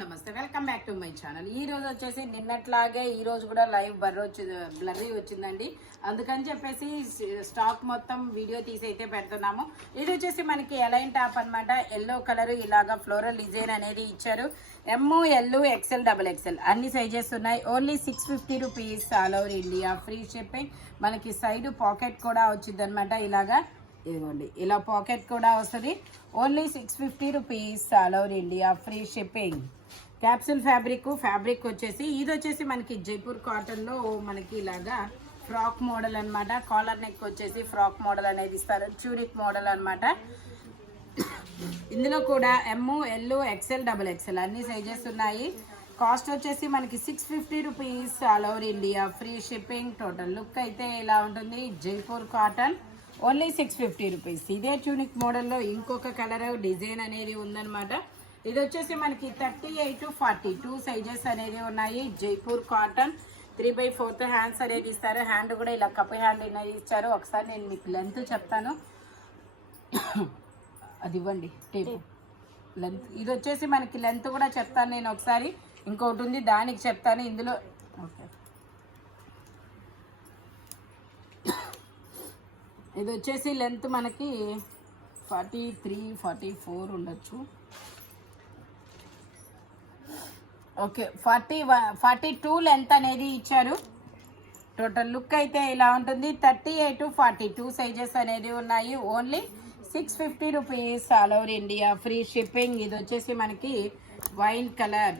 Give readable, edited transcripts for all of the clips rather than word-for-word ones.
నమస్తే, welcome back to my channel. ఈ రోజు వచ్చేసి నిన్నట్లాగే ఈ రోజు కూడా లైవ్ బ్లర్రీ వచ్చిందండి. అందుకని చెప్పేసి స్టాక్ మొత్తం వీడియో తీసి అయితే పెడుతున్నాము. ఇది వచ్చేసి మనకి ఎలైన్ టాప్ అనమాట. ఎల్లో కలర్ ఇలాగా ఫ్లోరల్ డిజైన్ అనేది ఇచ్చారు. ML XL XXL అన్ని సైజెస్ ఉన్నాయి. Only 650 rupees all over India, free shipping. మనకి సైడ్ పాకెట్ కూడా వచ్చింది అనమాట. ఇలాగా ఇదిగోండి, ఇలా పాకెట్ కూడా వస్తుంది. Only 650 rupees all over India, free shipping. Capsule fabric వచ్చేసి ఇది వచ్చేసి మనకి జైపూర్ కాటన్లో మనకి ఇలాగా ఫ్రాక్ మోడల్ అనమాట. కాలర్ నెక్ వచ్చేసి ఫ్రాక్ మోడల్ అనేది ఇస్తారు. ట్యూనిక్ మోడల్ అనమాట. ఇందులో కూడా ML XL XXL అన్ని సైజెస్ ఉన్నాయి. కాస్ట్ వచ్చేసి మనకి 650 rupees all over India, free shipping. Total look అయితే ఇలా ఉంటుంది. Jaipur cotton only 650 rupees. ఇదే ట్యూనిక్ మోడల్లో ఇంకొక కలర్ డిజైన్ అనేది ఉందన్నమాట. ఇది వచ్చేసి మనకి 38 to 42 సైజెస్ అనేది ఉన్నాయి. జైపూర్ కాటన్ 3/4 హ్యాండ్స్ అనేది ఇస్తారు. హ్యాండ్ కూడా ఇలా కప్ హ్యాండ్ అనేది ఇచ్చారు. ఒకసారి నేను మీకు లెంత్ చెప్తాను, అది ఇవ్వండి టేప్ లెంత్. ఇది వచ్చేసి మనకి లెంత్ కూడా చెప్తాను నేను ఒకసారి. ఇంకోటి ఉంది దానికి చెప్తాను ఇందులో. ఓకే, ఇది వచ్చేసి లెంత్ మనకి 43, 44 ఉండొచ్చు. ఓకే, 42 లెంత్ అనేది ఇచ్చారు. టోటల్ లుక్ అయితే ఇలా ఉంటుంది. 38 to 42 సైజెస్ అనేది ఉన్నాయి. Only 650 rupees all over India, free shipping. ఇది వచ్చేసి మనకి వైన్ కలర్.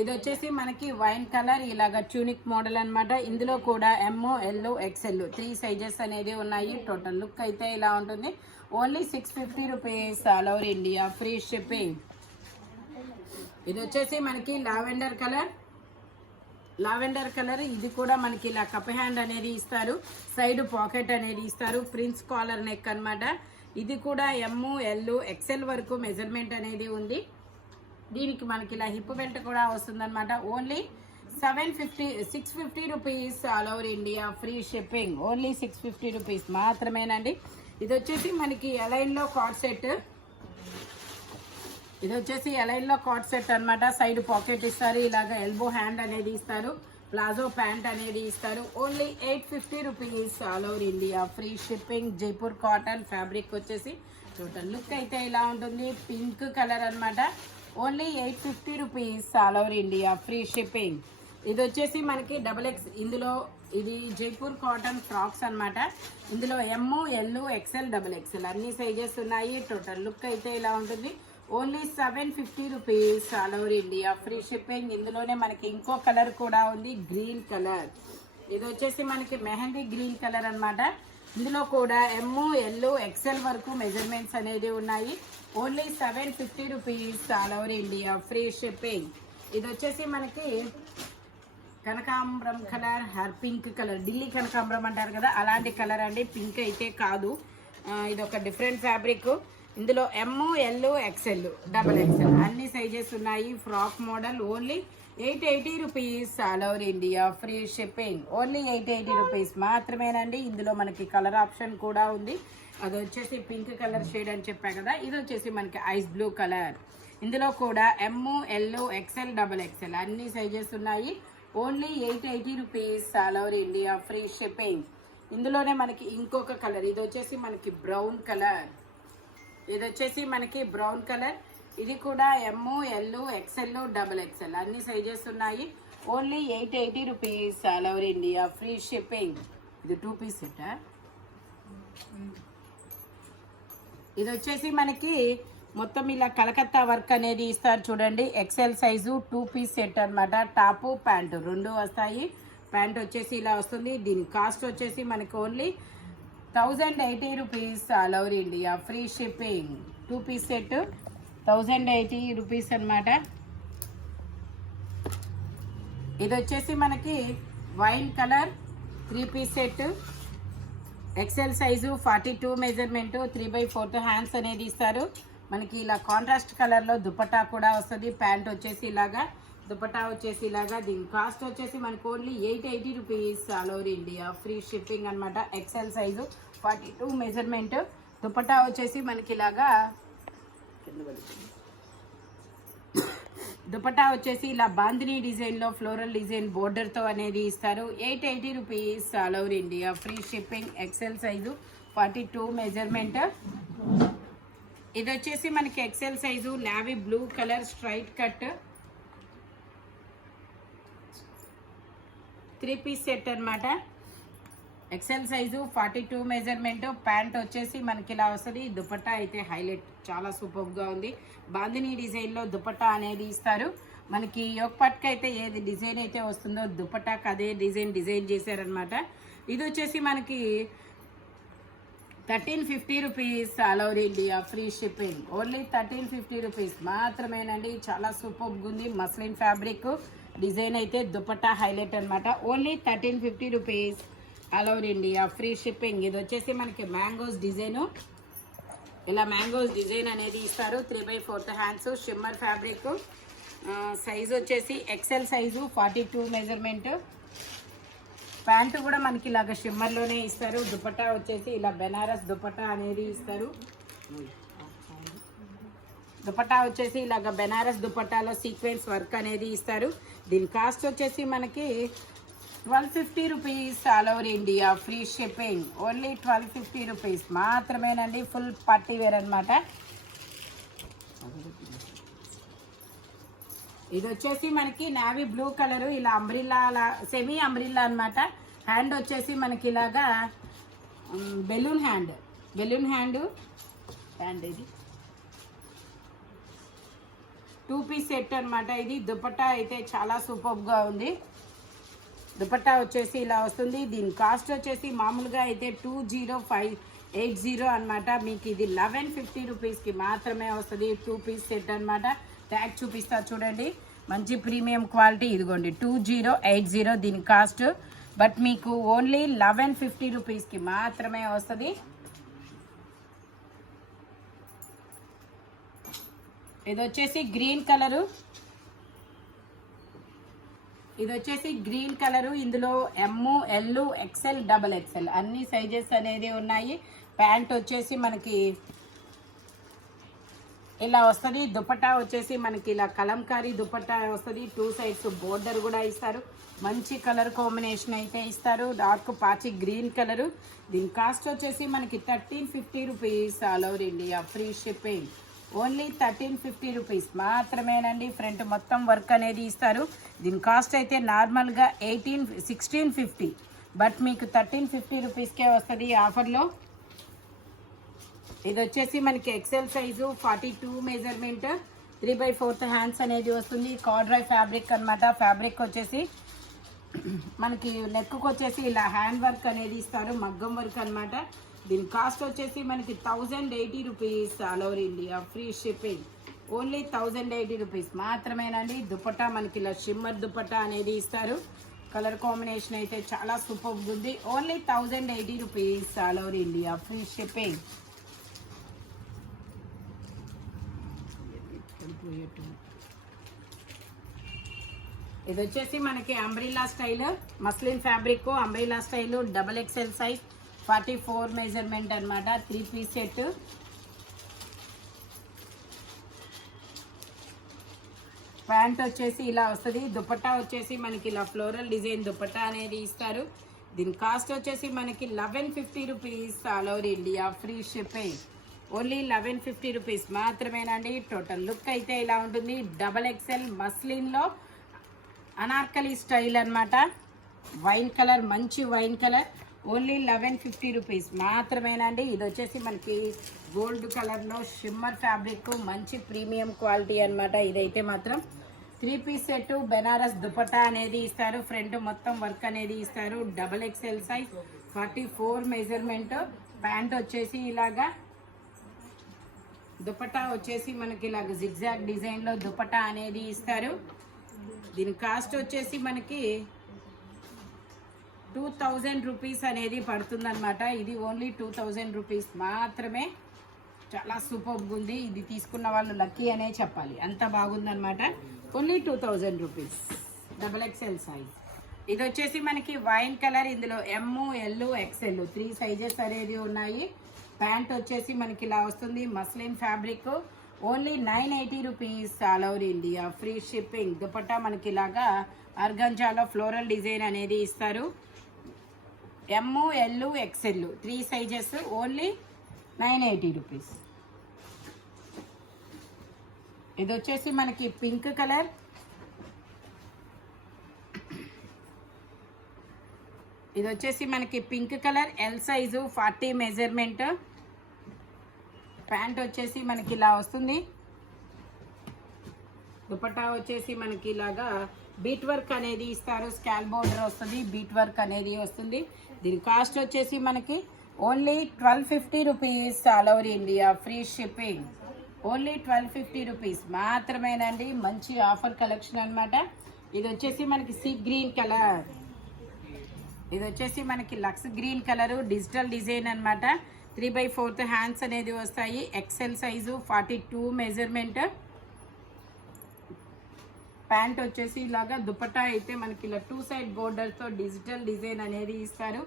ఇది వచ్చేసి మనకి వైన్ కలర్ ఇలాగ ట్యూనిక్ మోడల్ అనమాట. ఇందులో కూడా ML XL 3 సైజెస్ అనేది ఉన్నాయి. టోటల్ లుక్ అయితే ఇలా ఉంటుంది. Only 650 rupees all over India, free shipping. ఇది వచ్చేసి మనకి లావెండర్ కలర్. ఇది కూడా మనకి ఇలా కప్ హ్యాండ్ అనేది ఇస్తారు. సైడ్ పాకెట్ అనేది ఇస్తారు. ప్రిన్స్ కాలర్ నెక్ అనమాట. ఇది కూడా ML XL వరకు మెజర్మెంట్ అనేది ఉంది. దీనికి మనకి ఇలా హిప్ బెల్ట్ కూడా వస్తుందన్నమాట. Only 650 rupees all over India, free shipping. Only 650 rupees మాత్రమేనండి. ఇది వచ్చేసి మనకి ఎలైన్లో కార్డ్ సెట్ అనమాట. సైడ్ పాకెట్ ఇస్తారు. ఇలాగ ఎల్బో హ్యాండ్ అనేది ఇస్తారు. ప్లాజో ప్యాంట్ అనేది ఇస్తారు. Only 850 rupees all over India, free shipping. Jaipur cotton fabric వచ్చేసి టోటల్ లుక్ అయితే ఇలా ఉంటుంది. పింక్ కలర్ అనమాట. Only 850 rupees all over India, free shipping. ఇది వచ్చేసి మనకి XX. ఇందులో ఇది జైపూర్ కాటన్ ఫ్రాక్స్ అనమాట. ఇందులో ML XL XXL అన్ని సైజెస్ ఉన్నాయి. టోటల్ లుక్ అయితే ఇలా ఉంటుంది. Only 750 rupees all over India, free shipping. ఇందులోనే మనకి ఇంకో కలర్ కూడా ఉంది, గ్రీన్ కలర్. ఇది వచ్చేసి మనకి మెహందీ గ్రీన్ కలర్ అనమాట. ఇందులో కూడా ML XL వరకు మెజర్మెంట్స్ అనేది ఉన్నాయి. Only 750 rupees all over India, free shipping. ఇది వచ్చేసి మనకి కనకాంబరం కలర్, పింక్ కలర్, ఢిల్లీ కనకాంబరం అంటారు కదా, అలాంటి కలర్ అండి. పింక్ అయితే కాదు. ఇది ఒక డిఫరెంట్ ఫ్యాబ్రిక్. ఇందులో ML XL XXL అన్ని సైజెస్ ఉన్నాయి. Frock model. Only 880 rupees all over India, free shipping. Only 880 rupees మాత్రమేనండి. ఇందులో మనకి కలర్ ఆప్షన్ కూడా ఉంది. అది వచ్చేసి పింక్ కలర్ షేడ్ అని చెప్పా కదా. ఇది వచ్చేసి మనకి ఐస్ బ్లూ కలర్. ఇందులో కూడా ML XL XXL అన్ని సైజెస్ ఉన్నాయి. Only 880 rupees all over India, free shipping. ఇందులోనే మనకి ఇంకొక కలర్. ఇది వచ్చేసి మనకి బ్రౌన్ కలర్. ఇది కూడా ML XL XXL అన్ని సైజెస్ ఉన్నాయి. Only 880 rupees all over India, free shipping. ఇది 2 పీస్ సెట్. ఇది వచ్చేసి మనకి మొత్తం ఇలా కలకత్తా వర్క్ అనేది ఇస్తారు చూడండి. XL సైజు 2 పీస్ సెట్ అనమాట. టాపు ప్యాంటు 2 వస్తాయి. ప్యాంట్ వచ్చేసి ఇలా వస్తుంది. దీని కాస్ట్ వచ్చేసి మనకి only 1080 rupees all over India, free shipping. 2 piece set 1080 rupees అనమాట. ఇది వచ్చేసి మనకి wine colour 3 piece set. XL size 42 measurement, 3/4 hands అనేది ఇస్తారు. మనకి ఇలా కాంట్రాస్ట్ కలర్లో దుపట్టా కూడా వస్తుంది. ప్యాంట్ వచ్చేసి ఇలాగా, దుపట్టా వచ్చేసి ఇలాగా. దీని కాస్ట్ వచ్చేసి మనకు only 880 rupees all over India, free shipping అనమాట. XL size 42 measurement. దుపట్టా వచ్చేసి మనకి ఇలాగా దుపట్టా వచ్చేసి ఇలా బాందినీ డిజైన్లో ఫ్లోరల్ డిజైన్ బోర్డర్తో అనేది ఇస్తారు. 880 rupees all over India, free shipping. XL size 42 measurement. ఇది వచ్చేసి మనకి XL size navy blue colour straight cut 3 piece set అనమాట. XL size 42 measurement. ప్యాంట్ వచ్చేసి మనకి ఇలా వస్తుంది. దుపట్టా అయితే హైలైట్, చాలా సూపర్గా ఉంది. బాందినీ డిజైన్లో దుపట్టా అనేది ఇస్తారు. మనకి యోక్ పట్క అయితే ఏది డిజైన్ అయితే వస్తుందో దుపట్టాకి అదే డిజైన్ చేశారనమాట. ఇది వచ్చేసి మనకి 1350 rupees all over India, free shipping. Only 1350 rupees మాత్రమేనండి. చాలా సూపర్గా ఉంది. మస్లిన్ ఫ్యాబ్రిక్ డిజైన్ అయితే దుపట్టా హైలైట్ అనమాట. Only 1350 rupees all over India, free shipping. ఇది వచ్చేసి మనకి మ్యాంగోస్ డిజైను, ఇలా మ్యాంగోస్ డిజైన్ అనేది ఇస్తారు. 3/4 హ్యాండ్స్, షిమ్మర్ ఫ్యాబ్రిక్. సైజు వచ్చేసి ఎక్సెల్ సైజు 42 మెజర్మెంట్. ప్యాంటు కూడా మనకి ఇలాగ షిమ్మర్లోనే ఇస్తారు. దుపట్టా వచ్చేసి ఇలా బెనారస్ దుపట్టా అనేది ఇస్తారు. దుపట్టా వచ్చేసి ఇలాగ బెనారస్ దుపట్టాలో సీక్వెన్స్ వర్క్ అనేది ఇస్తారు. దీని కాస్ట్ వచ్చేసి మనకి 1250 rupees all over India, free shipping. Only 1250 rupees మాత్రమేనండి. ఫుల్ పార్టీ వేర్ అనమాట. ఇది వచ్చేసి మనకి నావీ బ్లూ కలరు, ఇలా అంబ్రిల్లా, సెమీ అంబ్రిల్లా అనమాట. హ్యాండ్ వచ్చేసి మనకి ఇలాగా బెలూన్ హ్యాండ్ ఇది 2 పీస్ సెట్ అనమాట. ఇది దుపట్టా అయితే చాలా సూపర్గా ఉంది. దుపట్టా వచ్చేసి ఇలా వస్తుంది. దీని కాస్ట్ వచ్చేసి మామూలుగా అయితే 20580 అనమాట. మీకు ఇది 1150 రూపీస్కి మాత్రమే వస్తుంది. 2 పీస్ సెట్ అనమాట. ట్యాగ్ చూపిస్తా చూడండి, మంచి ప్రీమియం క్వాలిటీ. ఇదిగోండి 2080 దీని కాస్ట్. బట్ మీకు ఓన్లీ 1150 రూపీస్కి మాత్రమే వస్తుంది. ఇది వచ్చేసి గ్రీన్ కలరు, ఇందులో ఎమ్, ఎల్, ఎక్సెల్, XXL అన్ని సైజెస్ అనేది ఉన్నాయి. ప్యాంట్ వచ్చేసి మనకి ఇలా వస్తుంది. దుపట్టా వచ్చేసి మనకి ఇలా కలంకారీ దుపట్టా వస్తుంది. 2 సైడ్స్ బోర్డర్ కూడా ఇస్తారు. మంచి కలర్ కాంబినేషన్ అయితే ఇస్తారు. డార్క్ పాచి గ్రీన్ కలరు. దీని కాస్ట్ వచ్చేసి మనకి 1350 rupees all over India, free shipping. Only 1350 rupees మాత్రమేనండి. ఫ్రంట్ మొత్తం వర్క్ అనేది ఇస్తారు. దీని కాస్ట్ అయితే నార్మల్గా 1650, బట్ మీకు 1350 రూపీస్కే వస్తుంది ఆఫర్లో. ఇది వచ్చేసి మనకి ఎక్సెల్ సైజు 42 మెజర్మెంట్, 3/4 హ్యాండ్స్ అనేది వస్తుంది. కార్డ్రై ఫ్యాబ్రిక్ అనమాట. ఫ్యాబ్రిక్ వచ్చేసి మనకి నెక్కు వచ్చేసి ఇలా హ్యాండ్ వర్క్ అనేది ఇస్తారు, మగ్గం వర్క్ అనమాట. దీని కాస్ట్ వచ్చేసి మనకి 1080 rupees all over India, free shipping. Only 1080 rupees మాత్రమేనండి. దుపట్టా మనకి ఇలా షిమ్మర్ దుపట్టా అనేది ఇస్తారు. కలర్ కాంబినేషన్ అయితే చాలా సూపర్గా ఉంది. Only 1080 rupees all over India, free shipping. ఇది వచ్చేసి మనకి umbrella style muslin fabric, umbrella style XXL size 44 measurement అనమాట. 3 పీస్ సెట్. ప్యాంట్ వచ్చేసి ఇలా వస్తుంది. దుపట్టా వచ్చేసి మనకి ఇలా ఫ్లోరల్ డిజైన్ దుపట్టా అనేది ఇస్తారు. దీని కాస్ట్ వచ్చేసి మనకి 1150 rupees all over India, free shipping. Only 1150 rupees మాత్రమేనండి. టోటల్ లుక్ అయితే ఇలా ఉంటుంది. XXL మస్లిన్లో అనార్కలి స్టైల్ అనమాట. వైన్ కలర్, మంచి వైన్ కలర్. ఓన్లీ 1150 రూపీస్ మాత్రమేనండి. ఇది వచ్చేసి మనకి గోల్డ్ కలర్లో షిమ్మర్ ఫ్యాబ్రిక్, మంచి ప్రీమియం క్వాలిటీ అనమాట. ఇదైతే మాత్రం 3 పీస్ సెట్ బెనారస్ దుపట్టా అనేది ఇస్తారు. ఫ్రంట్ మొత్తం వర్క్ అనేది ఇస్తారు. XXL size 44 measurement. ప్యాంట్ వచ్చేసి ఇలాగా, దుపట్టా వచ్చేసి మనకి ఇలాగ జిగ్జాగ్ డిజైన్లో దుపట్టా అనేది ఇస్తారు. దీని కాస్ట్ వచ్చేసి మనకి 2000 రూపీస్ అనేది పడుతుందన్నమాట. ఇది ఓన్లీ 2000 రూపీస్ మాత్రమే. చాలా సూపర్గా ఉంది. ఇది తీసుకున్న వాళ్ళు లక్కీ అనే చెప్పాలి, అంత బాగుందన్నమాట. Only 2000 rupees, XXL size. ఇది వచ్చేసి మనకి వైన్ కలర్. ఇందులో ఎమ్, ఎల్, XL 3 సైజెస్ అనేది ఉన్నాయి. ప్యాంట్ వచ్చేసి మనకి ఇలా వస్తుంది. Muslin fabric. Only 980 rupees all over India, free shipping. Dupatta మనకి ఇలాగా ఆర్గంజాలో ఫ్లోరల్ డిజైన్ అనేది ఇస్తారు. M, L, XL 3 sizes, only 980 rupees. ఇది వచ్చేసి మనకి పింక్ కలర్, ఇది వచ్చేసి మనకి pink colour, L size 40 measurement. Pant వచ్చేసి మనకి ఇలా వస్తుంది. దుపట్టా వచ్చేసి మనకి ఇలాగా బీట్ వర్క్ అనేది ఇస్తారు, స్కాల్ బోర్డర్ వస్తుంది, బీట్ వర్క్ అనేది వస్తుంది. దీని కాస్ట్ వచ్చేసి మనకి only 1250 rupees all over India, free shipping. Only 1250 rupees మాత్రమేనండి. మంచి ఆఫర్ కలెక్షన్ అనమాట. ఇది వచ్చేసి మనకి సీ గ్రీన్ కలర్, ఇది వచ్చేసి మనకి lux green colour, digital design అనమాట. 3/4 హ్యాండ్స్ అనేది వస్తాయి. XL size 42 measurement. ప్యాంట్ వచ్చేసి ఇలాగా, దుపట్టా అయితే మనకి ఇలా 2 సైడ్ బోర్డర్తో డిజిటల్ డిజైన్ అనేది ఇస్తారు.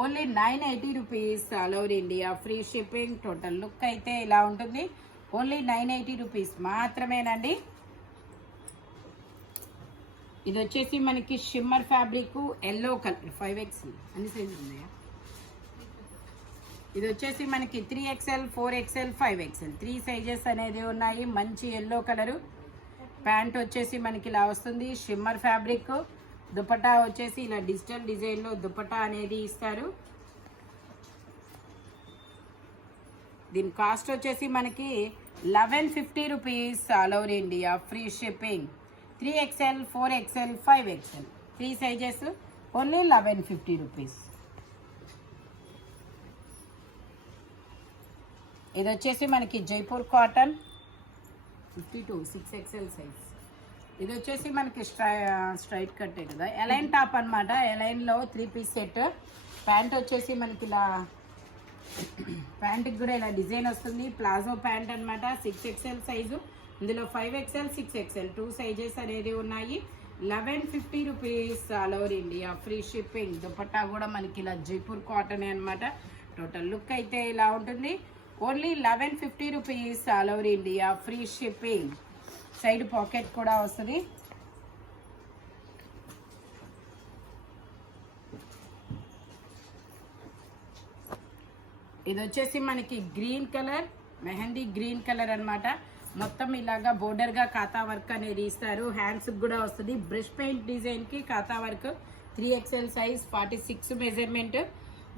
Only 980 rupees all over India, free shipping. Total look అయితే ఇలా ఉంటుంది. ఓన్లీ 980 రూపీస్ మాత్రమేనండి. ఇది వచ్చేసి మనకి shimmer fabric, yellow colour, 5XL అన్ని సైజులు ఉన్నాయా? ఇది వచ్చేసి మనకి 3XL, 4XL, 5XL 3 సైజెస్ అనేది ఉన్నాయి. మంచి ఎల్లో కలరు. ప్యాంట్ వచ్చేసి మనకి ఇలా వస్తుంది, షిమ్మర్ ఫ్యాబ్రిక్. దుపట్టా వచ్చేసి ఇలా డిజిటల్ డిజైన్లో దుపట్టా అనేది ఇస్తారు. దీని కాస్ట్ వచ్చేసి మనకి 1150 rupees all over India, free shipping. 3XL, 4XL, 5XL 3 sizes, only 1150 rupees. ఇది వచ్చేసి మనకి జైపూర్ కాటన్ 52 6XL సైజ్. ఇది వచ్చేసి మనకి స్ట్రైట్ కట్టే కదా, ఎలైన్ టాప్ అనమాట. ఎలైన్లో 3 పీస్ సెట్. ప్యాంట్ వచ్చేసి మనకి ఇలా, ప్యాంట్కి కూడా ఇలా డిజైన్ వస్తుంది. ప్లాజో ప్యాంట్ అనమాట, 6XL సైజు. ఇందులో 5XL, 6XL 2 సైజెస్ అనేది ఉన్నాయి. 1150 rupees all over India, free shipping. Dupatta కూడా మనకి ఇలా జైపూర్ కాటన్ అనమాట. టోటల్ లుక్ అయితే ఇలా ఉంటుంది. Only 1150 rupees all over India, free shipping. Side pocket కూడా వస్తుంది. ఇది వచ్చేసి మనకి green colour, mehndi green colour అనమాట. మొత్తం ఇలాగా బోర్డర్గా కాతా వర్క్ అనేది ఇస్తారు. హ్యాండ్స్కి కూడా వస్తుంది. బ్రష్ పెయింట్ డిజైన్కి కాతా work. 3XL size, 46 measurement.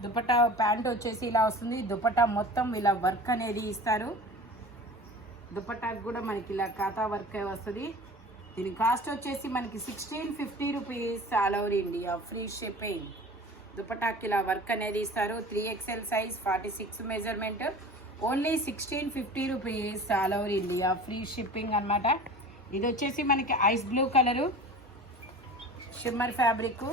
Dupatta pant వచ్చేసి ఇలా వస్తుంది. దుపట్టా మొత్తం ఇలా వర్క్ అనేది ఇస్తారు. దుపట్టాకి కూడా మనకి ఇలా కాతా వర్క్ వస్తుంది. దీని కాస్ట్ వచ్చేసి మనకి 1650 rupees all over India, free shipping. దుపట్టాకి ఇలా వర్క్ అనేది ఇస్తారు. 3XL size, 46 measurement. Only 1650 rupees all over India, free shipping అనమాట. ఇది వచ్చేసి మనకి ice blue colour, shimmer fabric,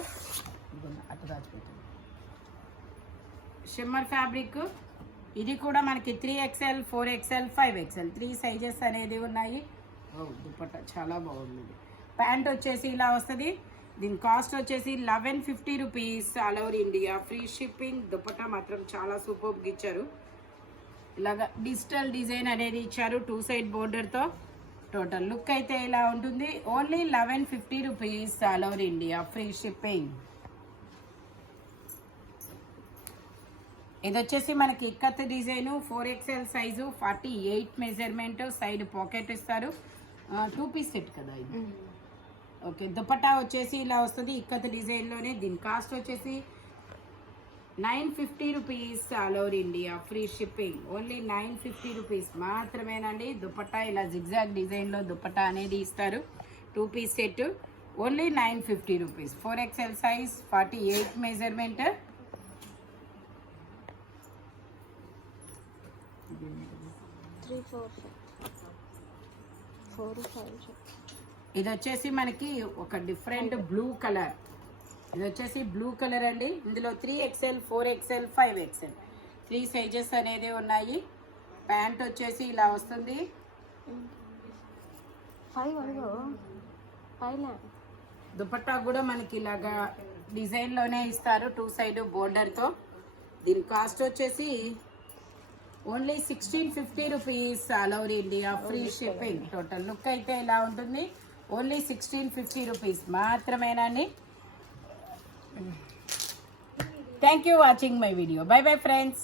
shimmer fabric. ఇది కూడా మనకి 3XL, 4XL, 5XL 3 సైజెస్ అనేది ఉన్నాయి. దుపట్టా చాలా బాగుంది. ప్యాంట్ వచ్చేసి ఇలా వస్తుంది. దీని కాస్ట్ వచ్చేసి 1150 rupees all over India, free shipping. Dupatta మాత్రం చాలా సూపర్గా ఇచ్చారు. ఇలాగా డిజిటల్ డిజైన్ అనేది ఇచ్చారు 2 సైడ్ బోర్డర్తో. టోటల్ లుక్ అయితే ఇలా ఉంటుంది. Only 1150 rupees all over India, free shipping. ఇది వచ్చేసి మనకి ikat design, 4XL size, 48 measurement. Side pocket ఇస్తారు. 2 పీస్ సెట్ కదా ఇది. ఓకే, దుపట్టా వచ్చేసి ఇలా వస్తుంది ఇక్కత్ డిజైన్లోనే. దీని కాస్ట్ వచ్చేసి 950 rupees all over India, free shipping. Only 950 rupees మాత్రమేనండి. దుపట్టా ఇలా జిగ్జాగ్ డిజైన్లో దుపట్టా అనేది ఇస్తారు. 2 piece set, only 950 rupees. 4XL size, 48 measurement. ఇది వచ్చేసి మనకి ఒక డిఫరెంట్ బ్లూ కలర్. ఇది వచ్చేసి బ్లూ కలర్ అండి. ఇందులో 3XL, 4XL, 5XL 3 సైజెస్ అనేది ఉన్నాయి. ప్యాంట్ వచ్చేసి ఇలా వస్తుంది. దుపట్టా కూడా మనకి ఇలాగా డిజైన్లోనే ఇస్తారు 2 సైడ్ బోర్డర్తో. దీని కాస్ట్ వచ్చేసి only 1650 rupees all over India free shipping. Total look అయితే ఇలా ఉంటుంది. ఓన్లీ 1650 రూపీస్ మాత్రమేనండి. Thank you watching my video. Bye bye friends.